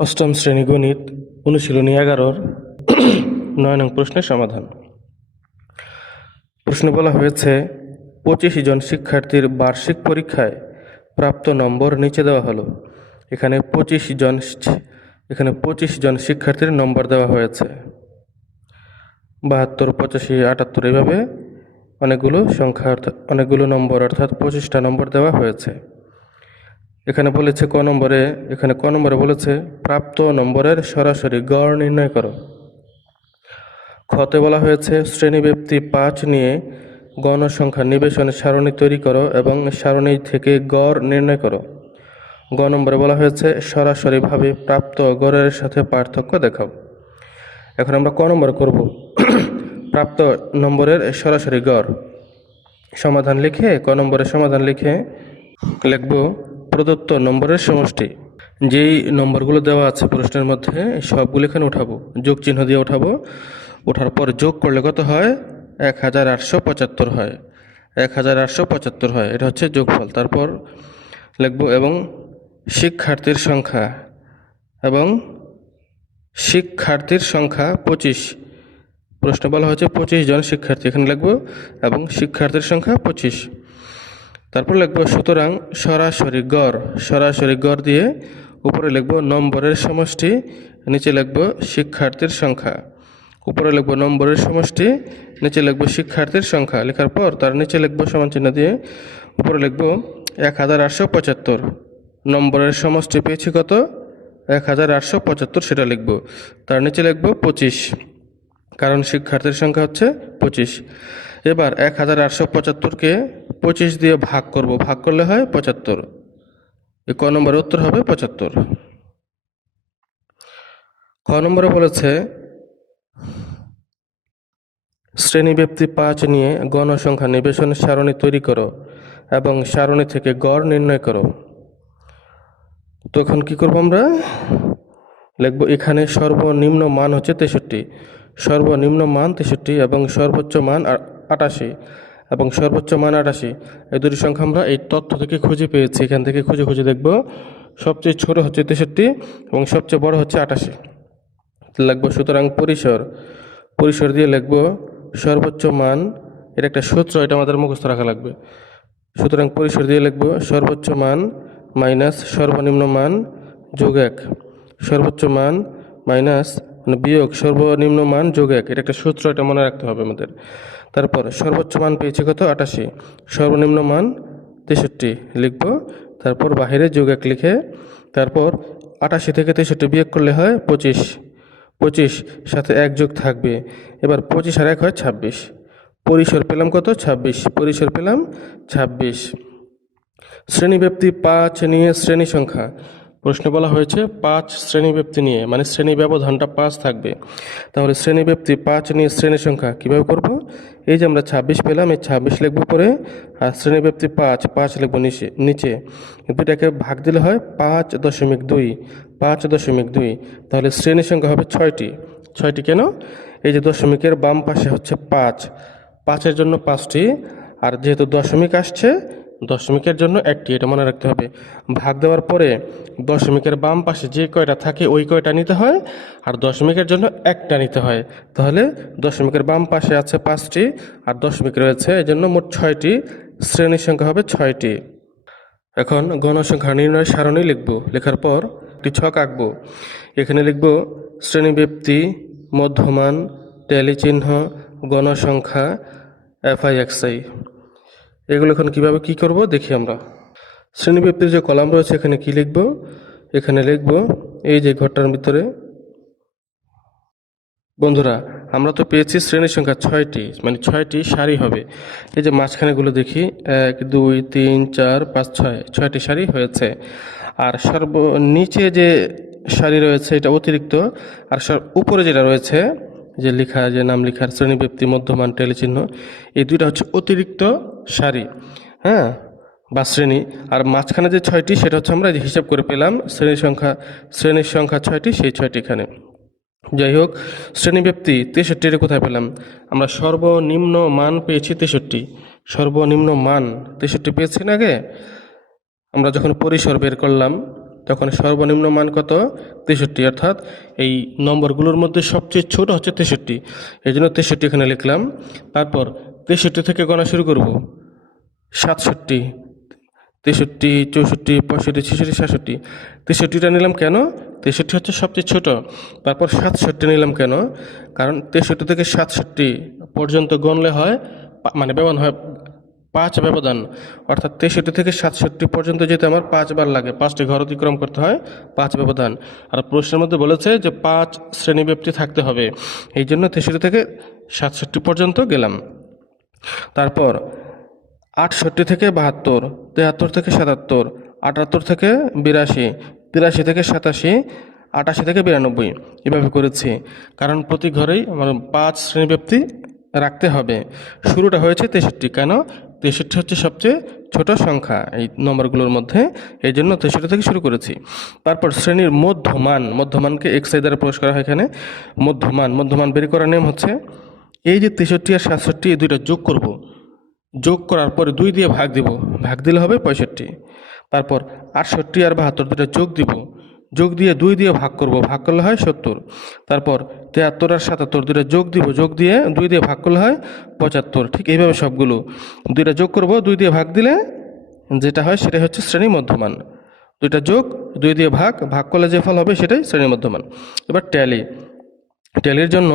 অষ্টম শ্রেণী গণিত অনুশীলনী 11-র 9 নং প্রশ্নের সমাধান। প্রশ্নে বলা হয়েছে 25 জন শিক্ষার্থীর বার্ষিক পরীক্ষায় প্রাপ্ত নম্বর নিচে দেওয়া হলো। এখানে 25 জন শিক্ষার্থীর নম্বর দেওয়া হয়েছে 72, 85, 78 এইভাবে অনেকগুলো নম্বর অর্থাৎ 25টা নম্বর দেওয়া হয়েছে। এখানে ক নম্বরে বলেছে প্রাপ্ত নম্বরের সরাসরি গড় নির্ণয় করো। খতে বলা হয়েছে শ্রেণীব্যাপ্তি 5 নিয়ে গণসংখ্যা নিবেশনের সারণী তৈরি করো এবং সারণী থেকে গড় নির্ণয় করো। গ নম্বরে বলা হয়েছে সরাসরিভাবে প্রাপ্ত গড়ের সাথে পার্থক্য দেখাও। এখন আমরা ক নম্বর করব প্রাপ্ত নম্বরের সরাসরি গড়। ক নম্বরের সমাধান লিখে লিখব প্রদত্ত নম্বরের সমষ্টি। যেই নম্বরগুলো দেওয়া আছে প্রশ্নের মধ্যে সবগুলো এখানে উঠাবো, যোগ চিহ্ন দিয়ে উঠাবো। ওঠার পর যোগ করলে কত হয়? 1875 হয়। 1875 হয়, এটা হচ্ছে যোগফল। তারপর লিখব এবং শিক্ষার্থীর সংখ্যা 25। প্রশ্ন বলা হয়েছে 25 জন শিক্ষার্থী, এখানে লিখব এবং শিক্ষার্থীর সংখ্যা 25। তারপর লিখব সুতরাং সরাসরি গড় দিয়ে উপরে লিখব নম্বরের সমষ্টি, নিচে লিখব শিক্ষার্থীর সংখ্যা। উপরে লিখব নম্বরের সমষ্টি, নিচে লিখব শিক্ষার্থীর সংখ্যা। লেখার পর তার নিচে লিখব সমান চিহ্ন দিয়ে উপরে লিখব 1875। নম্বরের সমষ্টি পেয়েছি কত? 1875, সেটা লিখব। তার নিচে লিখব 25, কারণ শিক্ষার্থীর সংখ্যা হচ্ছে 25। এবার 1875কে 25 দিয়ে ভাগ করব, ভাগ করলে হয় 75। ক নম্বরের উত্তর হবে 75। খ নম্বরে বলেছে শ্রেণীব্যাপ্তি 5 নিয়ে গণসংখ্যা নিবেশনের সারণী তৈরি করো এবং সারণী থেকে গড় নির্ণয় করো। তো এখন কি করব আমরা? লিখব এখানে সর্বনিম্ন মান হচ্ছে 63, সর্বনিম্ন মান 63 এবং সর্বোচ্চ মান 88 এবং সর্বোচ্চ মান 88। এই দুটি সংখ্যা আমরা এই তথ্য থেকে খুঁজে পেয়েছি। এখান থেকে খুঁজে দেখব সবচেয়ে ছোট হচ্ছে 63 এবং সবচেয়ে বড় হচ্ছে 88। লিখব সুতরাং পরিসর দিয়ে লিখব সর্বোচ্চ মান, এটা একটা সূত্র, এটা আমাদের মুখস্থ রাখা লাগবে। সুতরাং পরিসর দিয়ে লিখব সর্বোচ্চ মান মাইনাস সর্বনিম্ন মান যোগ 1, সর্বোচ্চ মান মাইনাস বিয়োগ সর্বনিম্ন মান যোগ 1, এটা একটা সূত্র, এটা মনে রাখতে হবে আমাদের। তারপর সর্বোচ্চ মান পেয়েছি কত? 88, সর্বনিম্ন মান 63 লিখব। তারপর বাহিরে যোগ 1 লিখে তারপর 88 থেকে 63 বিয়োগ করলে হয় 25, সাথে 1 যোগ থাকবে। এবার 25 আর 1 হয় 26। পরিসর পেলাম কত? 26, পরিসর পেলাম 26। শ্রেণীব্যাপ্তি 5 নিয়ে শ্রেণী সংখ্যা। প্রশ্নে বলা হয়েছে 5 শ্রেণীব্যাপ্তি নিয়ে, মানে শ্রেণী ব্যবধানটা 5 থাকবে। তাহলে শ্রেণীব্যাপ্তি 5 নিয়ে শ্রেণী সংখ্যা কীভাবে করব? এই যে আমরা 26 পেলাম, এই 26 লিখব পরে, আর শ্রেণীব্যাপ্তি 5 লিখব নিচে। দুটাকে ভাগ দিলে হয় 5.2। তাহলে শ্রেণী সংখ্যা হবে 6টি। কেন? এই যে দশমিকের বাম পাশে হচ্ছে 5, জন্য 5টি, আর যেহেতু দশমিক আসছে দশমিকের জন্য 1টি, এটা মনে রাখতে হবে। ভাগ দেওয়ার পরে দশমিকের বাম পাশে যে কয়টা থাকে ওই কয়টা নিতে হয়, আর দশমিকের জন্য 1টা নিতে হয়। তাহলে দশমিকের বাম পাশে আছে 5টি আর দশমিক রয়েছে, এই জন্য মোট 6টি। শ্রেণীর সংখ্যা হবে 6টি। এখন গণসংখ্যা নির্ণয় সারণী লিখব। লেখার পর একটি ছক আঁকব। এখানে লিখব শ্রেণীব্যাপ্তি, মধ্যমান, ট্যালি চিহ্ন, গণসংখ্যা, FI/XI। এগুলো এখন কীভাবে কী করব দেখি আমরা। শ্রেণীব্যাপ্তির যে কলাম রয়েছে এখানে কি লিখব? এখানে লিখব এই যে ঘরটার ভিতরে, বন্ধুরা আমরা তো পেয়েছি শ্রেণীর সংখ্যা 6টি, মানে 6টি সারি হবে। এই যে মাঝখানেগুলো দেখি 1 2 3 4 5 6টি সারি হয়েছে। আর নিচে যে সারি রয়েছে এটা অতিরিক্ত, আর উপরে যেটা রয়েছে যে নাম লেখার শ্রেণীব্যাপ্তি, মধ্যমান, ট্যালি চিহ্ন, এই দুইটা হচ্ছে অতিরিক্ত সারি, হ্যাঁ, বা শ্রেণী। আর মাঝখানে যে 6টি সেটা হচ্ছে আমরা হিসাব করে পেলাম শ্রেণীর সংখ্যা 6টি, সেই 6টি এখানে। যাই হোক, শ্রেণীব্যাপ্তি 63 কোথায় পেলাম? আমরা সর্বনিম্ন মান পেয়েছি 63, সর্বনিম্ন মান 63 পেয়েছি না আগে? আমরা যখন পরিসর বের করলাম তখন সর্বনিম্ন মান কত? 63, অর্থাৎ এই নম্বরগুলোর মধ্যে সবচেয়ে ছোট হচ্ছে 63, এই জন্য 63 এখানে লিখলাম। তারপর 63 থেকে গণা শুরু করব। 67, 63, 64, 65, 66, 67, 63টা নিলাম কেন? 63 হচ্ছে সবচেয়ে ছোট। তারপর 67 নিলাম কেন? কারণ 63 থেকে 67 পর্যন্ত গণলে হয় মানে ব্যবধান হয় 5 ব্যবধান, অর্থাৎ 63 থেকে 67 পর্যন্ত যেতে আমার 5 বার লাগে, 5টি ঘর অতিক্রম করতে হয়, 5 ব্যবধান। আর প্রশ্নের মধ্যে বলেছে যে 5 শ্রেণীব্যাপ্তি থাকতে হবে, এই জন্য 63 থেকে 67 পর্যন্ত গেলাম। তারপর 68 থেকে 72, 73 থেকে 77, 78 থেকে 82, 83 থেকে 87, 88 থেকে 92, এভাবে করেছি। কারণ প্রতি ঘরেই আমার 5 শ্রেণীব্যাপ্তি রাখতে হবে। শুরুটা হয়েছে 63, কেন? 63 হচ্ছে সবচেয়ে ছোট সংখ্যা এই নম্বরগুলোর মধ্যে, এই জন্য 63 থেকে শুরু করেছি। তারপর শ্রেণীর মধ্যমানকে এক্সাই দ্বারা প্রকাশ করা হয়। এখানে মধ্যমান বের করার নিয়ম হচ্ছে, এই যে 63 আর 67 এই দুইটা যোগ করব, যোগ করার পরে 2 দিয়ে ভাগ দিব, ভাগ দিলে হবে 65। তারপর 68 আর 72 দুটো যোগ দিব, যোগ দিয়ে 2 দিয়ে ভাগ করব, ভাগ করলে হয় 70। তারপর 73 আর 77 দুটো যোগ দিব, যোগ দিয়ে 2 দিয়ে ভাগ করলে হয় 75। ঠিক এইভাবে সবগুলো দুইটা যোগ করব, 2 দিয়ে ভাগ দিলে যেটা হয় সেটাই হচ্ছে শ্রেণী মধ্যমান। দুইটা যোগ, 2 দিয়ে ভাগ, ভাগ করলে যে ফল হবে সেটাই শ্রেণী মধ্যমান। এবার ট্যালির জন্য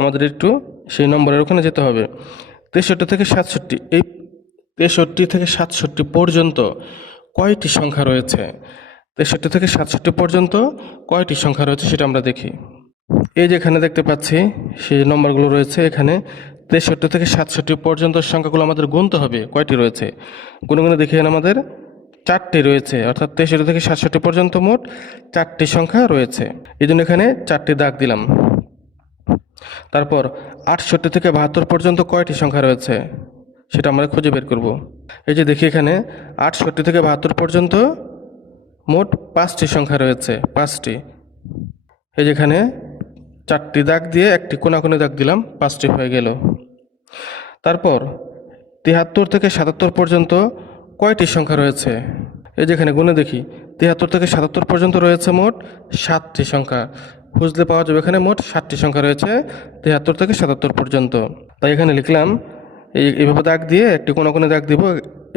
আমাদের একটু সেই নম্বরের ওখানে যেতে হবে। 63 থেকে 67, এই 63 থেকে 67 পর্যন্ত কয়টি সংখ্যা রয়েছে? 63 থেকে 67 পর্যন্ত কয়টি সংখ্যা রয়েছে সেটা আমরা দেখি। এই যে এখানে দেখতে পাচ্ছি সেই নম্বরগুলো রয়েছে। এখানে 63 থেকে 67 পর্যন্ত সংখ্যাগুলো আমাদের গুনতে হবে, কয়টি রয়েছে গুনে গুনে দেখি। আমাদের 4টি রয়েছে, অর্থাৎ 63 থেকে 67 পর্যন্ত মোট 4টি সংখ্যা রয়েছে, এই জন্য এখানে 4টি দাগ দিলাম। তারপর 68 থেকে 72 পর্যন্ত কয়টি সংখ্যা রয়েছে সেটা আমরা খুঁজে বের করব। এই যে দেখি এখানে 68 থেকে 72 পর্যন্ত মোট 5টি সংখ্যা রয়েছে, 5টি। এই যেখানে 4টি দাগ দিয়ে একটি কোনাকুনি দাগ দিলাম, 5টি হয়ে গেল। তারপর 73 থেকে 77 পর্যন্ত কয়টি সংখ্যা রয়েছে? এই যেখানে গুনে দেখি, 73 থেকে 77 পর্যন্ত রয়েছে মোট 7টি সংখ্যা। খুঁজলে পাওয়া যাবে এখানে মোট 7টি সংখ্যা রয়েছে 73 থেকে 77 পর্যন্ত। তাই এখানে লিখলাম, এইভাবে দাগ দিয়ে একটি কোনাকুনি দাগ দিব,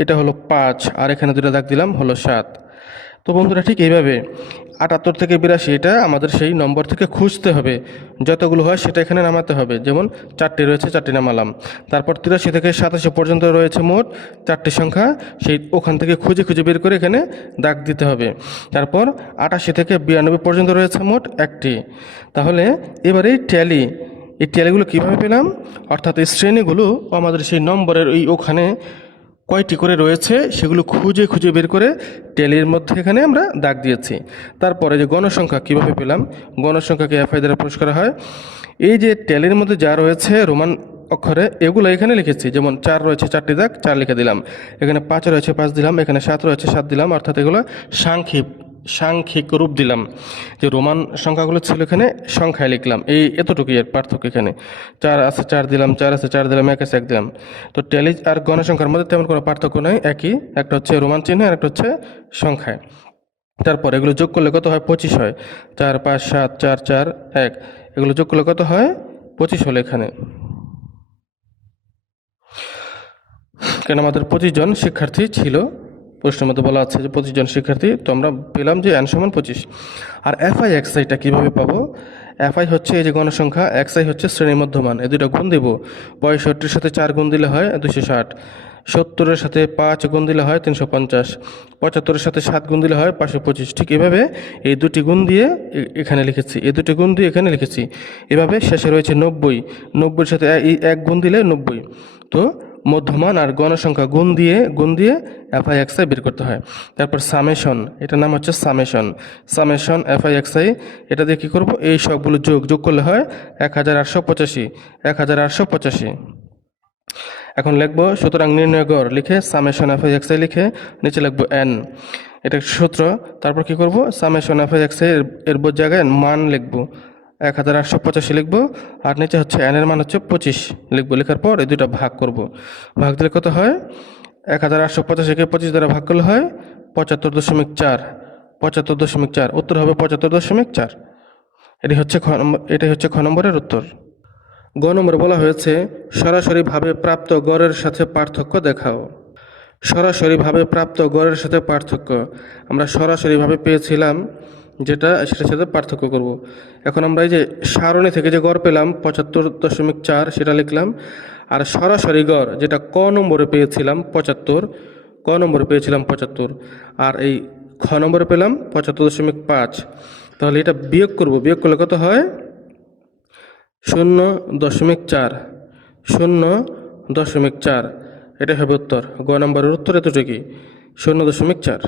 এটা হলো 5, আর এখানে দুটো দাগ দিলাম, হলো 7। তো বন্ধুরা ঠিক এইভাবে 78 থেকে 82 এটা আমাদের সেই নম্বর থেকে খুঁজতে হবে, যতগুলো হয় সেটা এখানে নামাতে হবে। যেমন 4টি রয়েছে, 4টি নামালাম। তারপর 83 থেকে 87 পর্যন্ত রয়েছে মোট 4টি সংখ্যা, সেই ওখান থেকে খুঁজে খুঁজে বের করে এখানে দাগ দিতে হবে। তারপর 88 থেকে 92 পর্যন্ত রয়েছে মোট 1টি। তাহলে এবারে এই ট্যালিগুলো কীভাবে পেলাম? অর্থাৎ এই শ্রেণীগুলো আমাদের সেই নম্বরের ওখানে কয়টি করে রয়েছে সেগুলো খুঁজে খুঁজে বের করে ট্যালির মধ্যে এখানে আমরা দাগ দিয়েছি। তারপরে যে গণসংখ্যা কীভাবে পেলাম? গণসংখ্যাকে এফআই দ্বারা প্রকাশ করা হয়। এই যে ট্যালির মধ্যে যা রয়েছে রোমান অক্ষরে, এগুলো এখানে লিখেছি। যেমন 4 রয়েছে, 4টি দাগ, 4 লিখে দিলাম। এখানে 5 রয়েছে, 5 দিলাম। এখানে 7 রয়েছে, 7 দিলাম। অর্থাৎ এগুলো সাংখ্যিক রূপ দিলাম। যে রোমান সংখ্যাগুলো ছিল এখানে সংখ্যায় লিখলাম, এতটুকুই এর পার্থক্য। এখানে 4 আছে, 4 দিলাম, 4 আছে, 4 দিলাম, 1 আছে, 1 দিলাম। তো ট্যালি আর গণসংখ্যার মধ্যে তেমন কোনো পার্থক্য নয়, একই। একটা হচ্ছে রোমান চিহ্ন আর একটা হচ্ছে সংখ্যায়। তারপর এগুলো যোগ করলে কত হয়? 25 হয়। 4, 5, 7, 4, 4, 1, এগুলো যোগ করলে কত হয়? 25 হলো এখানে। কেন আমাদের 25 জন শিক্ষার্থী ছিল, প্রশ্নের মধ্যে বলা আছে যে 25 জন শিক্ষার্থী, তো আমরা পেলাম যে n সমান 25। আর এফআই এক্সআইটা কীভাবে পাবো? এফআই হচ্ছে এই যে গণসংখ্যা, এক্সআই হচ্ছে শ্রেণীর মধ্যমান, এই দুটো গুণ দেব। 65-এর সাথে 4 গুণ দিলে হয় 260, 70-এর সাথে 5 গুণ দিলে হয় 350, 75-এর সাথে 7 গুণ দিলে হয় 525। ঠিক এভাবে এই দুটি গুণ দিয়ে এখানে লিখেছি, এই দুটি গুণ দিয়ে এখানে লিখেছি। এভাবে শেষে রয়েছে 90, 90-এর সাথে 1 গুণ দিলে 90। তো মধ্যমান আর গণসংখ্যা গুণ দিয়ে এফআই এক্সআই বের করতে হয়। তারপর সামেশন, এটার নাম হচ্ছে সামেশন এফআই এক্সআই। এটা দিয়ে কী করবো? এই সবগুলো যোগ করলে হয় 1885। এখন লিখবো, সুতরাং নির্ণয় গড় লিখে সামেশন এফআই এক্সআই লিখে নিচে লিখবো n, এটা সূত্র। তারপর কি করব? সামেশন এফআই এক্সআই এর জায়গায় মান লিখবো, 1885 লিখবো, আর নিচে হচ্ছে n এর মান হচ্ছে 25 লিখবো। লেখার পর এই দুটো ভাগ করব, ভাগ দিলে কত হয়? 1885-কে 25 দ্বারা ভাগ করলে হয় 75.4। 75.4, উত্তর হবে 75.4। এটাই হচ্ছে খ নম্বরের উত্তর। গ নম্বরে বলা হয়েছে সরাসরিভাবে প্রাপ্ত গড়ের সাথে পার্থক্য দেখাও। সরাসরিভাবে প্রাপ্ত গড়ের সাথে পার্থক্য, আমরা সরাসরিভাবে পেয়েছিলাম যেটা সেটার সাথে পার্থক্য করব। এখন আমরা এই যে সারণী থেকে যে গড় পেলাম 75.4 সেটা লিখলাম, আর সরাসরি গড় যেটা ক নম্বরে পেয়েছিলাম 75, ক নম্বরে পেয়েছিলাম 75, আর এই খ নম্বরে পেলাম 75.5। তাহলে এটা বিয়োগ করব, বিয়োগ করলে কত হয়? 0.4, 0.4। এটা হবে উত্তর। গ নম্বরের উত্তর এতটুকুই, 0.4।